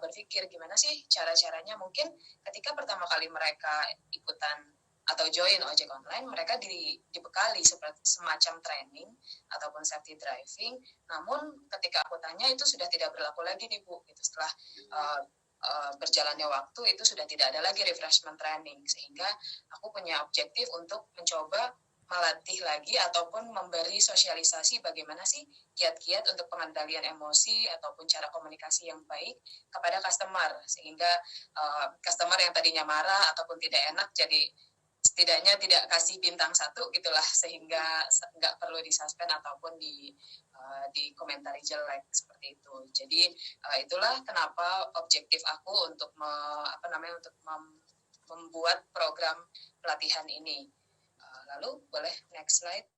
berpikir gimana sih cara-caranya. Mungkin ketika pertama kali mereka ikutan atau join ojek online, mereka dibekali seperti semacam training ataupun safety driving. Namun ketika aku tanya itu sudah tidak berlaku lagi nih Bu. Gitu. Setelah berjalannya waktu itu sudah tidak ada lagi refreshment training, sehingga aku punya objektif untuk mencoba melatih lagi ataupun memberi sosialisasi bagaimana sih kiat-kiat untuk pengendalian emosi ataupun cara komunikasi yang baik kepada customer, sehingga customer yang tadinya marah ataupun tidak enak jadi setidaknya tidak kasih bintang 1 gitulah, sehingga nggak perlu disuspend ataupun di komentari jelek seperti itu. Jadi itulah kenapa objektif aku untuk membuat program pelatihan ini. Lalu boleh next slide.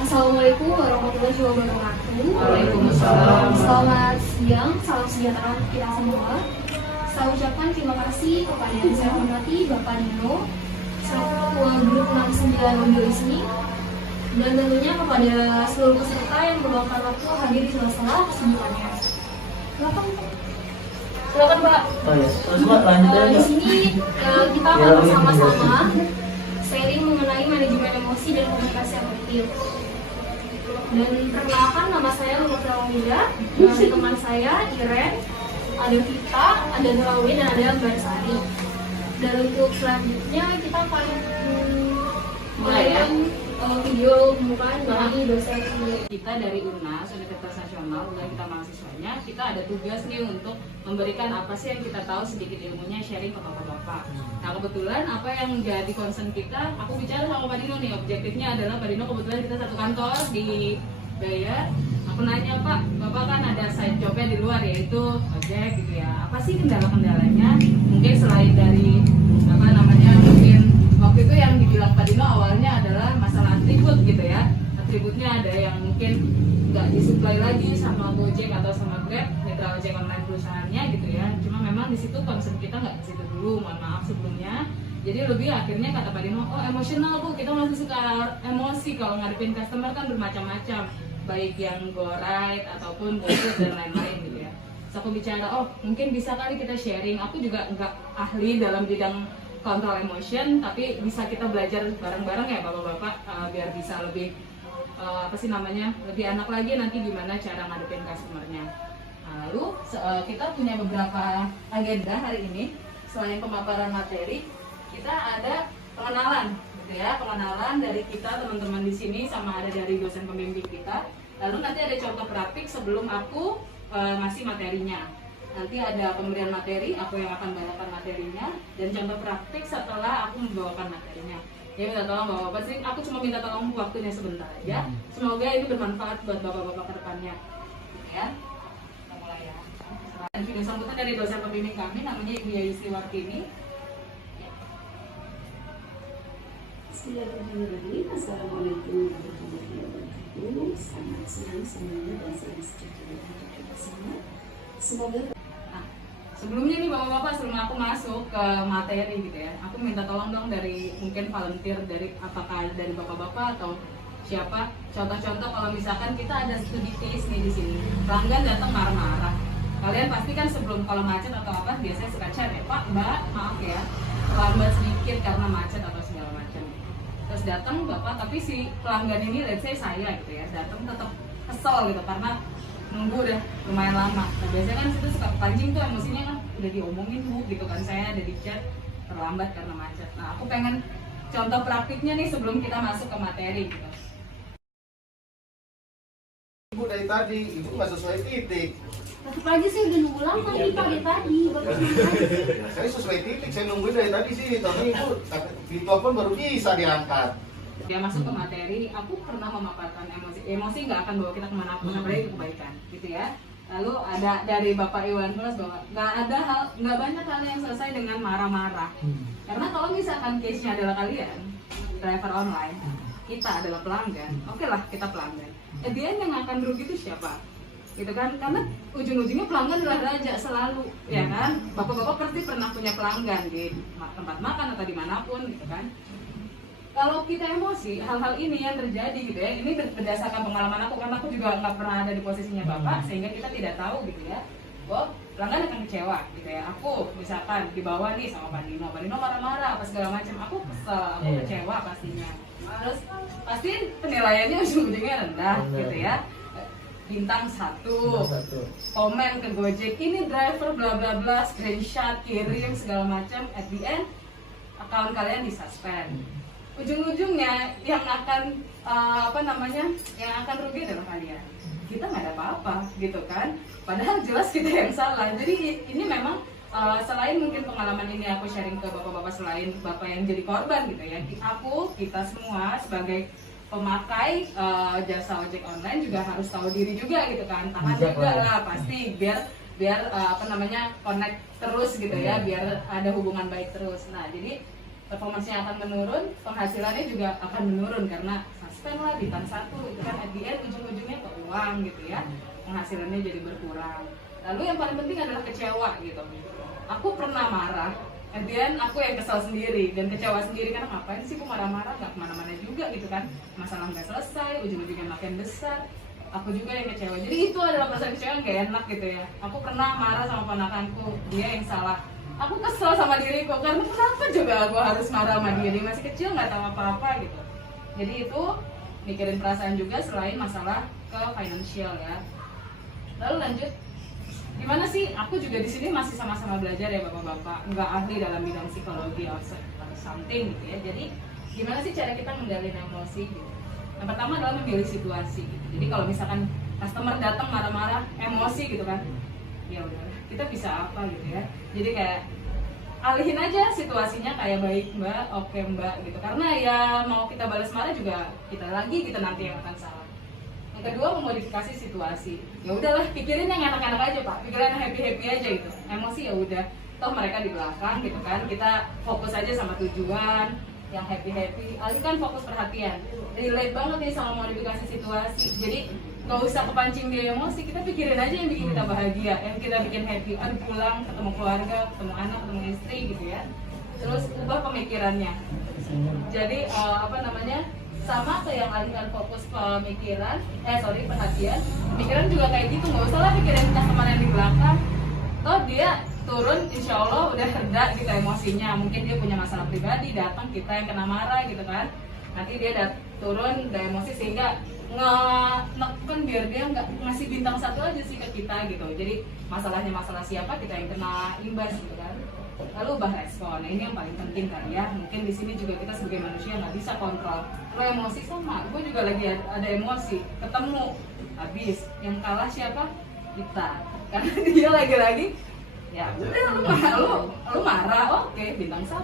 Assalamualaikum warahmatullahi wabarakatuh. Waalaikumsalam. Selamat siang, salam sejahtera kita semua. Saya ucapkan terima kasih kepada yang saya hormati Bapak Dino, selaku Ketua Grup 69 Undur Ismi, dan tentunya kepada seluruh peserta yang meluangkan waktu hadir di sela-sela kesibukannya. Silakan Pak. Oh ya, terus Mbak lanjut aja. Di sini kita akan bersama-sama sharing mengenai manajemen emosi dan komunikasi efektif. Dan perkenalkan, nama saya Lumut Rawida, teman saya Iren, ada Vita, ada Nurawi, dan ada Mbak Sari. Dan untuk selanjutnya kita akan mulai ya video pembukaan dari dosen kita dari UNAS, Universitas Nasional, kita mahasiswanya, kita ada tugas nih untuk memberikan apa sih yang kita tahu, sedikit ilmunya sharing ke bapak-bapak. Nah kebetulan apa yang jadi concern kita, aku bicara sama Pak Dino nih, objektifnya adalah Pak Dino kebetulan kita satu kantor di Daya. Aku nanya, Pak, Bapak kan ada side jobnya di luar yaitu ojek gitu ya. Apa sih kendala-kendalanya? Mungkin selain dari mungkin waktu itu yang dibilang Pak Dino awalnya adalah masalah atribut gitu ya. Atributnya ada yang mungkin nggak disuplai lagi sama Gojek atau sama Grab, mitra ojek online perusahaannya gitu ya. Cuma memang di situ concern kita nggak ke situ dulu, mohon maaf sebelumnya. Jadi lebih akhirnya kata Pak Dino, oh emosional Bu, kita masih suka emosi kalau ngadepin customer kan bermacam-macam, baik yang go ride ataupun GoFood dan lain-lain gitu ya. So aku bicara, oh mungkin bisa kali kita sharing. Aku juga nggak ahli dalam bidang kontrol emotion, tapi bisa kita belajar bareng-bareng ya bapak-bapak, biar bisa lebih lebih enak lagi nanti gimana cara ngadepin customernya. Lalu kita punya beberapa agenda hari ini. Selain pemaparan materi, kita ada pengenalan gitu ya, pengenalan dari kita teman-teman di sini sama ada dari dosen pembimbing kita. Lalu nanti ada contoh praktik sebelum aku ngasih materinya. Nanti ada pemberian materi, aku yang akan bawakan materinya, dan contoh praktik setelah aku membawakan materinya. Ya minta tolong bapak-bapak sih, aku cuma minta tolong waktunya sebentar aja. Semoga ini bermanfaat buat bapak-bapak ke depannya. Ya, kita mulai ya. Dan video sambutan dari dosen pembimbing kami, namanya Ibu Yayusti Wartini. Bismillahirrahmanirrahim. Assalamualaikum warahmatullahi wabarakatuh. Selamat siang semuanya dan salam sejahtera untuk kita semua. Semoga. Sebelumnya nih bapak-bapak, sebelum aku masuk ke materi gitu ya, aku minta tolong dong dari mungkin volunteer, dari apakah dari bapak-bapak atau siapa, contoh-contoh kalau misalkan kita ada studi case nih di sini, pelanggan datang marah-marah, kalian pasti kan sebelum kalau macet atau apa biasanya suka chat ya, Pak, Mbak, maaf ya, terlambat sedikit karena macet atau segala macam. Terus datang bapak, tapi si pelanggan ini, let's say saya gitu ya, datang tetap kesel gitu karena nunggu udah lumayan lama. Nah biasanya kan situ suka pancing tuh emosinya kan, udah diomongin Bu gitu kan, saya ada di chat terlambat karena macet. Nah aku pengen contoh praktiknya nih sebelum kita masuk ke materi gitu. Ibu dari tadi, ibu nggak sesuai titik. Tetap aja saya udah nunggu lama nih pagi tadi. Saya sesuai titik, saya nungguin dari tadi sih, tapi ibu di telepon baru bisa diangkat. Dia masuk ke materi, aku pernah memaparkan emosi nggak akan bawa kita kemanapun, apalagi kebaikan gitu ya. Lalu ada dari Bapak Iwan Plus bahwa nggak banyak hal yang selesai dengan marah-marah. Karena kalau misalkan case-nya adalah kalian driver online, kita adalah pelanggan, oke lah kita pelanggan. Dia yang akan rugi itu siapa? Gitu kan? Karena ujung-ujungnya pelanggan adalah raja selalu, ya kan? Bapak-bapak pasti pernah punya pelanggan di tempat makan atau dimanapun, gitu kan? Kalau kita emosi, hal-hal ini yang terjadi gitu ya, ini berdasarkan pengalaman aku, karena aku juga nggak pernah ada di posisinya Bapak, sehingga kita tidak tahu gitu ya. pelanggan akan kecewa gitu ya. Aku misalkan dibawa nih sama Pak Nino marah-marah apa segala macam, aku kesel, aku kecewa pastinya. Terus pasti penilaiannya ujung-ujungnya rendah gitu ya. Bintang 1, komen ke Gojek, ini driver bla bla bla, screenshot, kirim segala macam, at the end akun kalian disuspend. Ujung-ujungnya yang akan yang akan rugi adalah kalian. Kita nggak ada apa-apa gitu kan, padahal jelas kita yang salah. Jadi ini memang selain mungkin pengalaman ini aku sharing ke bapak-bapak, selain bapak yang jadi korban gitu ya, kita semua sebagai pemakai jasa ojek online juga harus tahu diri juga gitu kan, tahan juga lah pasti biar connect terus gitu ya, biar ada hubungan baik terus. Nah jadi performanya akan menurun, penghasilannya juga akan menurun karena suspend lah bintang 1 itu kan, at the end ujung-ujungnya ke uang gitu ya, penghasilannya jadi berkurang. Lalu yang paling penting adalah kecewa gitu. Aku pernah marah, at the end aku yang kesal sendiri dan kecewa sendiri karena ngapain sih aku marah-marah, nggak kemana-mana juga gitu kan, masalah nggak selesai, ujung-ujungnya makin besar, aku juga yang kecewa. Jadi itu adalah perasaan kecewa yang gak enak gitu ya. Aku pernah marah sama ponakanku, dia yang salah, aku kesel sama diriku karena kenapa juga aku harus marah sama dia masih kecil nggak tahu apa-apa gitu. Jadi itu mikirin perasaan juga selain masalah ke financial ya. Lalu lanjut, gimana sih? Aku juga di sini masih sama-sama belajar ya bapak-bapak, nggak ahli dalam bidang psikologi atau something gitu ya. Jadi gimana sih cara kita mengendalikan emosi gitu? Yang pertama adalah memilih situasi gitu. Jadi kalau misalkan customer datang marah-marah, emosi gitu kan, ya udah kita bisa apa gitu ya. Jadi kayak alihin aja situasinya kayak baik mbak, oke mbak gitu. Karena ya mau kita balas marah juga kita nanti yang akan salah. Yang kedua, memodifikasi situasi. Ya udahlah, pikirin yang enak-enak aja pak, pikirin yang happy-happy aja gitu. Emosi ya udah, toh mereka di belakang gitu kan. Kita fokus aja sama tujuan, yang happy-happy. Alihkan fokus perhatian. Relate banget nih sama modifikasi situasi. Jadi nggak usah kepancing dia emosi, kita pikirin aja yang bikin kita bahagia, yang kita bikin happy. Aduh pulang, ketemu keluarga, ketemu anak, ketemu istri gitu ya. Terus ubah pemikirannya. Jadi sama kayak yang alihkan fokus perhatian. Pikiran juga kayak gitu, nggak usah lah pikirin customer yang di belakang. Toh dia turun, insya Allah udah reda gitu emosinya. Mungkin dia punya masalah pribadi, datang kita yang kena marah gitu kan. Nanti dia turun, udah emosi sehingga neken biar dia nggak ngasih bintang 1 aja sih ke kita gitu. Jadi masalahnya masalah siapa, kita yang kena imbas gitu kan. Lalu ubah respon. Nah, ini yang paling penting kan ya. Mungkin di sini juga kita sebagai manusia nggak bisa kontrol. Kalau emosi sama, gue juga lagi ada emosi, ketemu habis. Yang kalah siapa? Kita. Karena dia lagi-lagi ya udah lu marah, oke, bintang 1.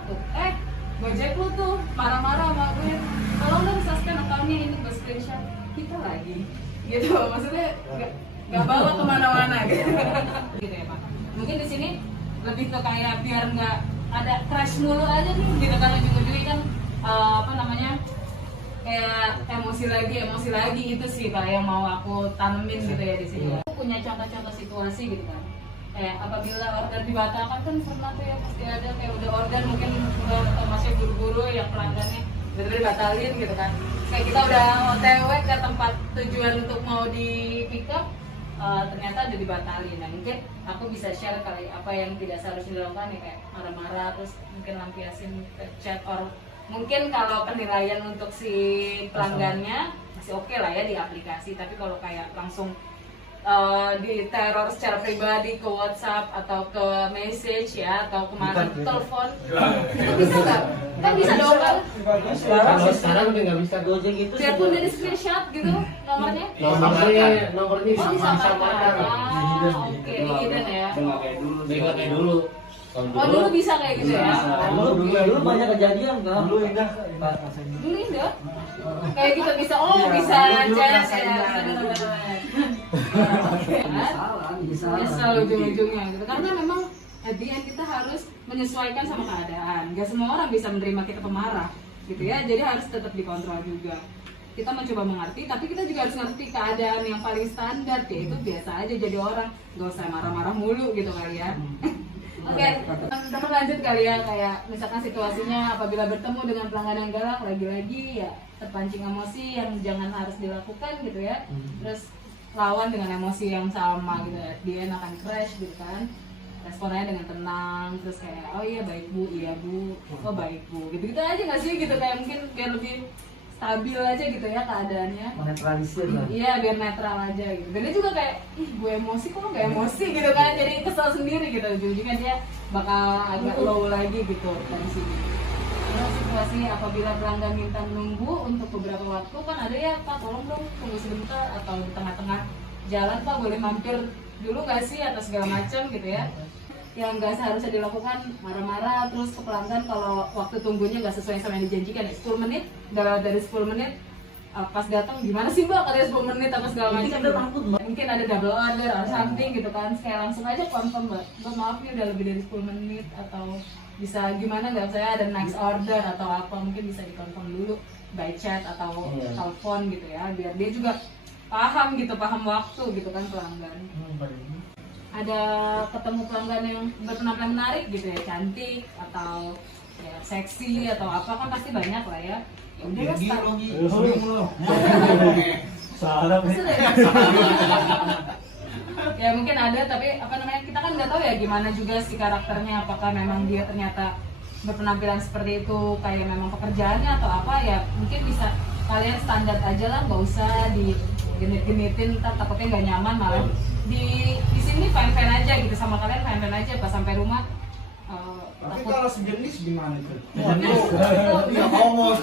Gojek lu tuh marah-marah sama gue, kalau lu suspend akunnya, ini gue screenshot, kita lagi gitu, maksudnya nggak bawa kemana-mana gitu. Gitu ya pak. Mungkin di sini lebih ke kayak biar nggak ada crash mulu aja nih gitu kan, ujung-ujungnya kan kayak emosi lagi itu sih pak yang mau aku tanemin gitu ya di sini. Aku punya contoh-contoh situasi gitu kan. Kayak apabila order dibatalkan kan pernah tuh ya, pasti ada kayak udah order mungkin udah masih buru-buru yang pelanggannya bener-bener dibatalin gitu kan. Kayak kita udah OTW ke tempat tujuan untuk mau di pick up, ternyata udah dibatalin. Nah mungkin aku bisa share kali apa yang tidak seharusnya dilakukan ya, kayak marah-marah terus mungkin lampiasin ke chat, or mungkin kalau penilaian untuk si pelanggannya masih oke lah ya di aplikasi, tapi kalau kayak langsung di teror secara pribadi ke WhatsApp atau ke message ya, atau kemarin telepon, itu bisa nggak? Kan bisa dong kan? Sekarang udah nggak bisa Gojek itu. Biarpun dari screenshot gitu nomornya. Nomornya bisa pakai. Oke, gitu ya. Nggak kayak dulu. Oh dulu bisa kayak gitu ya? Dulu banyak kejadian kan. Dulu indah. Dulu indah. Kayak gitu bisa chat ya. Bisa ujung-ujungnya gitu. Karena memang at the end kita harus menyesuaikan sama keadaan. Gak semua orang bisa menerima kita pemarah gitu ya. Jadi harus tetap dikontrol juga. Kita mencoba mengerti, tapi kita juga harus ngerti keadaan yang paling standar, yaitu biasa aja jadi orang, gak usah marah-marah mulu gitu kali ya. Oke, teman lanjut kali ya, kayak misalkan situasinya apabila bertemu dengan pelanggan yang galak, lagi-lagi ya terpancing emosi yang jangan harus dilakukan gitu ya. Terus lawan dengan emosi yang sama gitu ya, dia akan crash gitu kan, responnya dengan tenang, terus kayak oh iya baik bu, iya bu, oh baik bu, gitu-gitu aja nggak sih gitu, kayak mungkin biar lebih stabil aja gitu ya keadaannya, Menetralisir lah. iya biar netral aja gitu. Dan dia juga kayak ih gue emosi kok nggak emosi gitu kan, jadi kesel sendiri gitu, ujung-ujungnya dia bakal agak low lagi gitu dari sini. Terus situasi apabila pelanggan minta menunggu untuk beberapa waktu, kan ada ya Pak tolong dong tunggu sebentar, atau di tengah-tengah jalan Pak boleh mampir dulu nggak sih atau segala macam gitu ya, yang nggak seharusnya dilakukan marah-marah terus ke pelanggan kalau waktu tunggunya nggak sesuai sama yang dijanjikan ya, 10 menit dari 10 menit pas datang gimana sih Mbak katanya 10 menit apa segala macam gitu. Mungkin ada double order atau something gitu kan, kayak langsung aja confirm Mbak maaf nih udah lebih dari 10 menit, atau bisa gimana nggak, saya ada next order atau apa, mungkin bisa dikonfirm dulu by chat atau telepon gitu ya, biar dia juga paham gitu, paham waktu gitu kan pelanggan. Ada ketemu pelanggan yang berpenampilan menarik gitu ya, cantik atau ya seksi atau apa, kan pasti banyak lah ya. Ya udah Salah. Ya mungkin ada, tapi apa namanya, kita kan nggak tahu ya gimana juga si karakternya, apakah memang dia ternyata berpenampilan seperti itu kayak memang pekerjaannya atau apa ya. Mungkin bisa kalian standar aja lah, nggak usah digenit-genitin, ntar takutnya nggak nyaman, malah di sini fine aja gitu sama kalian, fine aja pas sampai rumah. Tapi kalau sejenis gimana tuh? Ya ngomong.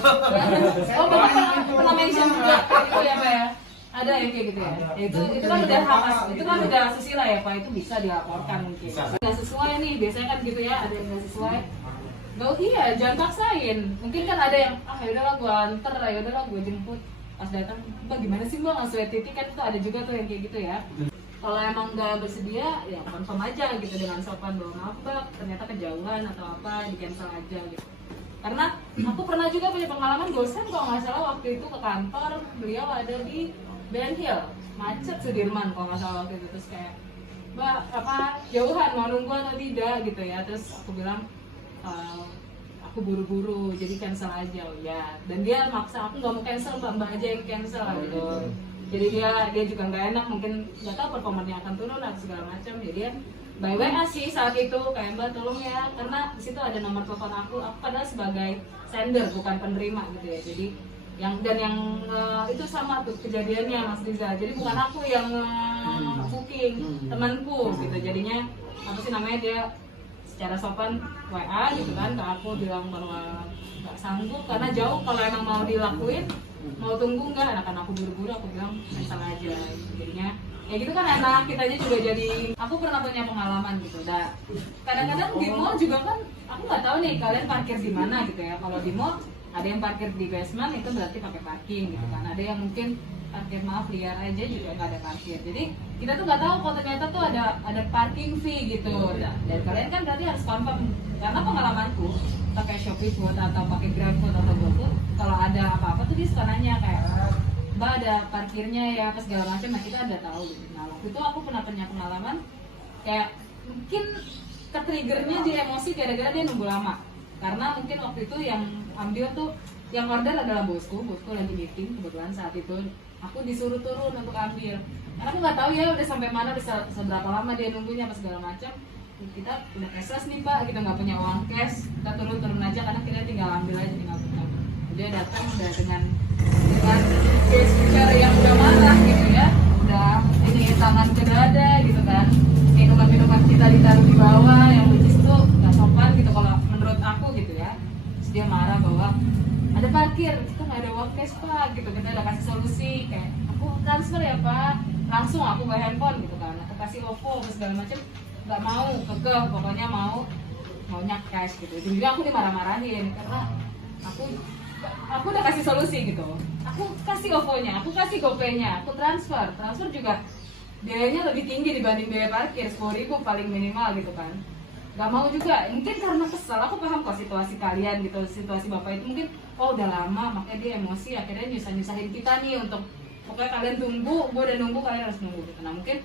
Oh bapak pernah mention juga itu ya Pak ya? Ada yang kayak gitu ya? Itu kan udah itu kan udah asusila ya Pak, itu bisa dilaporkan mungkin. Nggak sesuai nih, biasanya kan gitu ya, ada yang nggak sesuai. Gak iya, jangan paksain. Mungkin kan ada yang yaudahlah gue anter, yaudahlah gue jemput. Pas datang, Mbak gimana sih Mbak nggak sesuai titik, kan itu ada juga tuh yang kayak gitu ya. Kalau emang nggak bersedia, ya confirm aja gitu dengan sopan bahwa maaf Mbak, ternyata kejauhan atau apa, di cancel aja gitu. Karena aku pernah juga punya pengalaman gosen kalau nggak salah, waktu itu ke kantor, beliau ada di Ben Hill, macet Sudirman kalau nggak salah waktu itu, terus kayak Mbak apa jauhan mau nunggu atau tidak gitu ya, terus aku bilang aku buru-buru jadi cancel aja. Oh ya, dan dia maksa aku nggak mau cancel, mbak aja yang cancel gitu. Jadi dia juga nggak enak, mungkin nggak tahu performanya akan turun atau segala macam, jadi dia by WA sih saat itu kayak Mbak tolong ya, karena di situ ada nomor telepon aku padahal sebagai sender bukan penerima gitu ya. Jadi yang itu sama tuh kejadiannya Mas Riza, jadi bukan aku yang booking, temanku gitu. Jadinya apa sih namanya, dia secara sopan WA gitu kan ke aku, bilang bahwa nggak sanggup karena jauh, kalau emang mau dilakuin mau tunggu nggak, anak-anak aku buru-buru, aku bilang cancel aja gitu. Jadinya ya gitu kan enak, kita aja juga jadi, aku pernah punya pengalaman gitu. Dan kadang-kadang di mall juga kan, aku nggak tahu nih kalian parkir di mana gitu ya. Kalau di mall ada yang parkir di basement, itu berarti pakai parking gitu kan. Ada yang mungkin parkir maaf liar aja juga nggak ada parkir. Jadi kita tuh nggak tahu kalau ternyata tuh ada parking fee gitu. Dan kalian kan berarti harus confirm, karena pengalamanku pakai Shopee Food atau pakai GrabFood atau GoFood, kalau ada apa-apa tuh dia suka nanya kayak Mbak ada parkirnya ya apa segala macam. Nah kita udah tahu gitu. Nah waktu itu aku pernah punya pengalaman kayak mungkin ketriggernya dia emosi gara-gara dia nunggu lama, karena mungkin waktu itu yang ambil tuh yang order adalah bosku lagi meeting kebetulan saat itu. Aku disuruh turun untuk ambil, karena aku nggak tahu ya udah sampai mana, bisa seberapa lama dia nunggunya apa segala macam. Kita udah cashless nih Pak, kita nggak punya uang cash, kita turun aja karena kita tinggal ambil aja, tinggal punya. Dia datang udah dengan gesture yang udah marah gitu ya, udah ini tangan ke dada gitu kan, minuman kita ditaruh di bawah yang which itu nggak sopan gitu kalau menurut aku gitu ya. Terus dia marah bahwa ada parkir, kita nggak ada uang cash Pak gitu. Kita udah kasih solusi kayak aku transfer ya Pak, langsung aku ke handphone gitu kan, aku kasih OVO segala macam, nggak mau kekeh, pokoknya maunya cash gitu. Jadi aku dimarah-marahin karena aku udah kasih solusi gitu. Aku kasih OVO-nya, aku kasih GoPay-nya, aku transfer juga biayanya lebih tinggi dibanding biaya parkir, 10.000 paling minimal gitu kan. Gak mau juga, mungkin karena kesel. Aku paham kok situasi kalian gitu, situasi bapak itu mungkin udah lama makanya dia emosi, akhirnya nyusahin kita nih untuk pokoknya kalian tunggu, gue udah nunggu, kalian harus nunggu gitu. Nah mungkin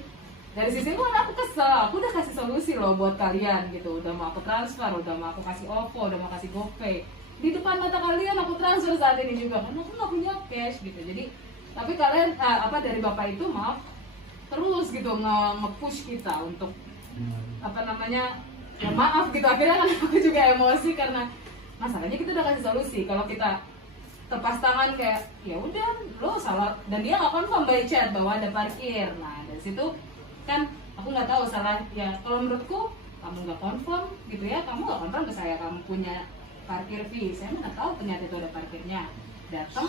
dari sisi gue aku kesel, aku udah kasih solusi loh buat kalian gitu, udah mau aku transfer, udah mau aku kasih OVO, udah mau kasih GoPay, di depan mata kalian aku transfer saat ini juga karena aku nggak punya cash gitu. Jadi tapi kalian dari bapak itu maaf terus gitu nge-push kita untuk apa namanya, ya maaf gitu. Akhirnya kan aku juga emosi karena masalahnya kita udah kasih solusi. Kalau kita tepas tangan kayak ya udah lo salah, dan dia nggak confirm by chat bahwa ada parkir. Nah dari situ kan aku nggak tahu salah ya. Kalau menurutku kamu nggak confirm gitu ya, kamu nggak confirm ke saya kamu punya parkir fee, saya nggak tahu ternyata itu ada parkirnya. Datang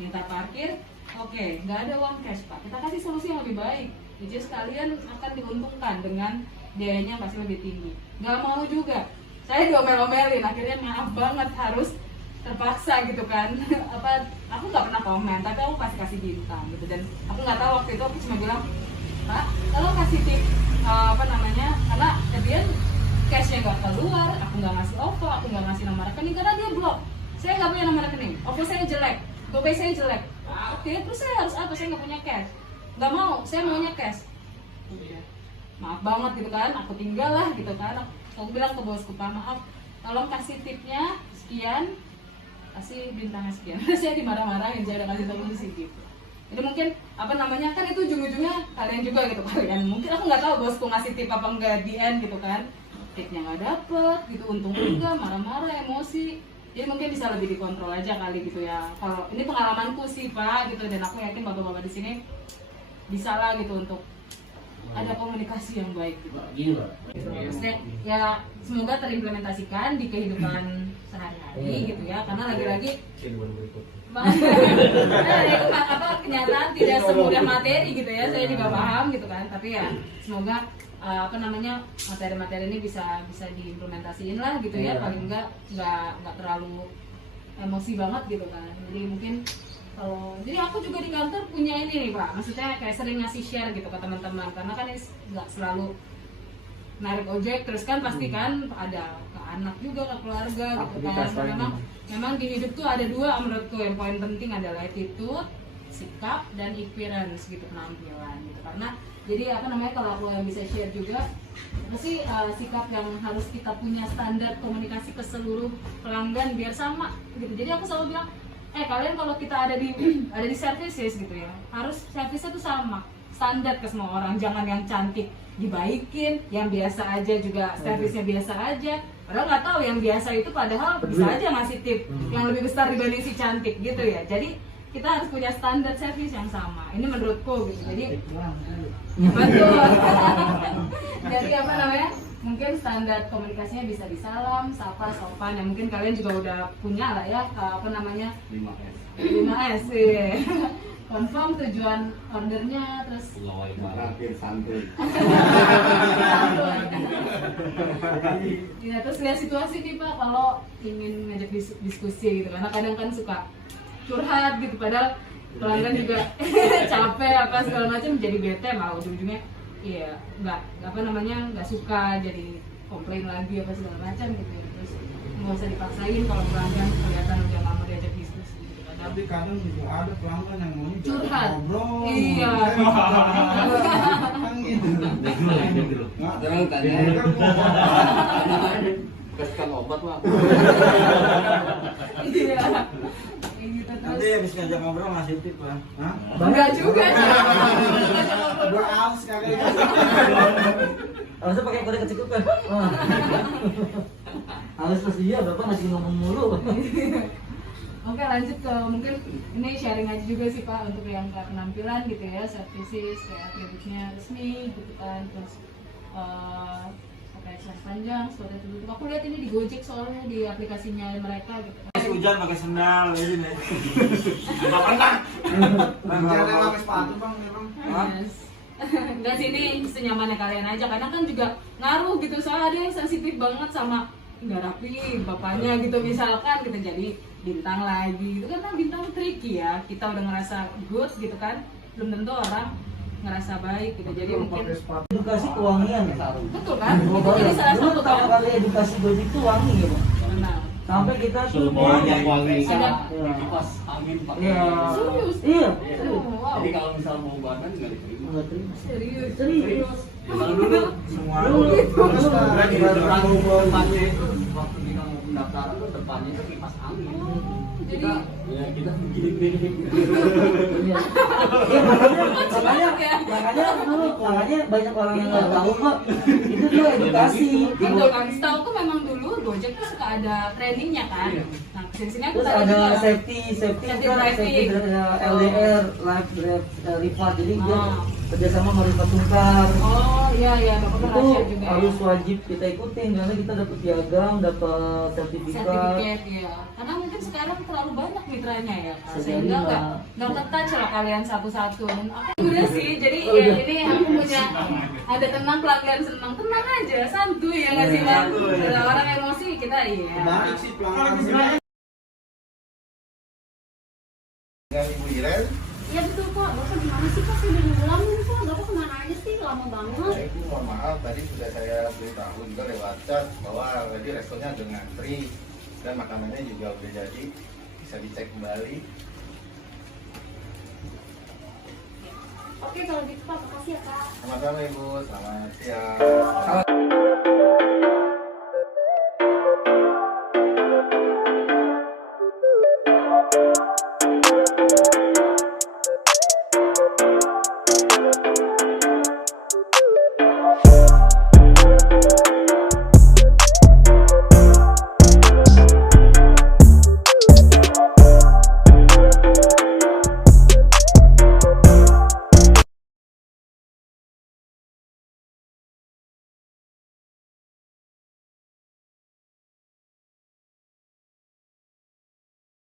minta parkir, oke, nggak ada uang cash pak, kita kasih solusi yang lebih baik, jadi sekalian akan diuntungkan dengan biayanya pasti lebih tinggi. Nggak mau juga, saya diomel-omelin, akhirnya maaf banget harus terpaksa gitu kan. Apa aku nggak pernah komen, tapi aku pasti kasih bintang gitu. Dan aku nggak tahu waktu itu, aku cuma bilang pak kalau kasih tip apa namanya, karena kemudian cashnya nggak keluar, aku nggak ngasih OVO, aku nggak ngasih nomor rekening karena dia blok. Saya nggak punya nomor rekening, OVO saya jelek, GoPay saya jelek. Oke, terus saya harus apa? Saya nggak punya cash, nggak mau, saya maunya cash. Maaf banget gitu kan, aku tinggal lah gitu kan. Aku bilang ke bosku, pak maaf, tolong kasih tipnya sekian, kasih bintangnya sekian. Saya dimarah-marahin, saya udah kasih solusi gitu. Jadi mungkin apa namanya, kan itu ujung-ujungnya kalian juga gitu kalian. Mungkin aku nggak tahu bosku ngasih tip apa enggak di end gitu kan. Tipnya nggak dapet gitu, untung enggak, marah-marah, emosi. Jadi mungkin bisa lebih dikontrol aja kali gitu ya. Kalau ini pengalamanku sih pak gitu, dan aku yakin bapak-bapak di sini bisa lah gitu untuk ada komunikasi yang baik gitu. Maksudnya ya semoga terimplementasikan di kehidupan sehari-hari gitu ya, karena lagi-lagi itu apa kenyataan tidak semudah materi gitu ya, saya juga paham gitu kan, tapi ya semoga apa namanya materi-materi ini bisa diimplementasiin lah gitu ya, paling enggak terlalu emosi banget gitu kan. Jadi mungkin jadi aku juga di kantor punya ini nih pak, maksudnya kayak sering ngasih share gitu ke teman-teman, karena kan ini nggak selalu narik ojek terus kan, pasti kan ada ke anak juga, ke keluarga gitu kan. Memang di hidup tuh ada dua menurutku yang poin penting adalah attitude, sikap, dan appearance gitu, penampilan gitu. Karena jadi apa namanya, kalau aku yang bisa share juga itu sih sikap yang harus kita punya standar komunikasi ke seluruh pelanggan biar sama gitu. Jadi aku selalu bilang kalian kalau kita ada di services gitu ya, harus servisnya tuh sama standar ke semua orang. Jangan yang cantik dibaikin, yang biasa aja juga servisnya biasa aja, padahal nggak tahu yang biasa itu padahal bisa aja ngasih tip yang lebih besar dibanding si cantik gitu ya. Jadi kita harus punya standar servis yang sama, ini menurutku gitu. Jadi betul. Jadi apa namanya, mungkin standar komunikasinya bisa disalam, sapa, sopan, yang mungkin kalian juga udah punya lah ya, apa namanya 5S ya. Confirm tujuan ordernya, terus terakhir santuy. ya, terus lihat situasi nih pak, kalau ingin ngajak diskusi gitu, karena kadang kan suka curhat gitu, padahal pelanggan juga capek apa segala macam, jadi bete, malah ujung-ujungnya iya nggak suka, jadi komplain lagi apa segala macam gitu ya. Terus nggak usah dipaksain kalau pelanggan kelihatan udah nggak mau diajak diskusi gitu. Tapi kadang juga ada pelanggan yang mau curhat. ngobrol. Iya. Kan gitu. Terus tanya. Kasihkan obat lah. Iya. Gitu Nanti terus. habis ngajak ngobrol ngasih tip lah. Hah? Enggak juga. Gua aus kali ini. Harusnya pakai kode kecukupan. Harus terus dia, bapak masih ngomong mulu. Oke, lanjut ke mungkin ini sharing aja juga sih pak, untuk yang kayak penampilan gitu ya, services kayak atributnya resmi gitu kan, terus pakai celana panjang seperti itu. Aku lihat ini di Gojek soalnya di aplikasinya mereka gitu. Masih hujan pakai sendal ya ini. Enggak pernah. Jangan pakai sepatu bang, memang. Yes. Enggak sih, ini senyamannya kalian aja, kadang kan juga ngaruh gitu, soalnya ada yang sensitif banget sama nggak rapi bapaknya gitu misalkan, kita jadi bintang lagi itu kan bintang tricky ya, kita udah ngerasa good gitu kan, belum tentu orang ngerasa baik gitu. Jadi mungkin Edukasi kewangian ya. betul kan, itu jadi salah Dulu satu pertama kan. kali edukasi Gojek itu wangi ya bang. Benar. Sampai kita tuh Semuanya wangi. Ada Kipas angin pakai. Iya. serius. Iya. Oh, wow. Jadi kalau misal mau badan nggak diterima. Nggak terima. Serius. Serius. Kalau dulu Semua. depannya waktu kita mau pendaftaran tuh depannya itu kipas angin. Jadi Ya kita gini-gini. Iya. Makanya banyak orang yang nggak tahu kok. Itu tuh edukasi. Betul kan, setahu aku memang dulu Gojek tuh suka ada trainingnya kan. Nah kesini aku Terus tahu ada juga. safety driving. LDR, live Rivat. Jadi dia kerjasama sama Rivat Tungkar. Oh iya bapak Itu rahasia juga ya. harus wajib kita ikutin karena kita dapat piagam, dapat sertifikat. Sertifikat ya. Karena mungkin sekarang terlalu banyak mitranya ya Kak. Sehingga nggak ketouch lah kalian satu-satu. Dan aku udah sih, jadi ya ini aku punya ada tenang pelanggan senang, tenang aja, santuy ya nggak sih Bang? Kalau orang emosi kita iya. Balik sih pelanggan. Dengan Ibu Iren. Iya betul Pak, Bapak gimana sih Pak? Saya udah ngelam nih Pak, Bapak kemana aja sih? Lama banget. Nah, itu mohon maaf tadi sudah saya beritahu juga lewat chat bahwa tadi restonya udah ngantri dan makanannya juga udah jadi, bisa dicek kembali. Oke kalau gitu Pak, makasih ya Kak. Sama-sama Ibu, selamat siang.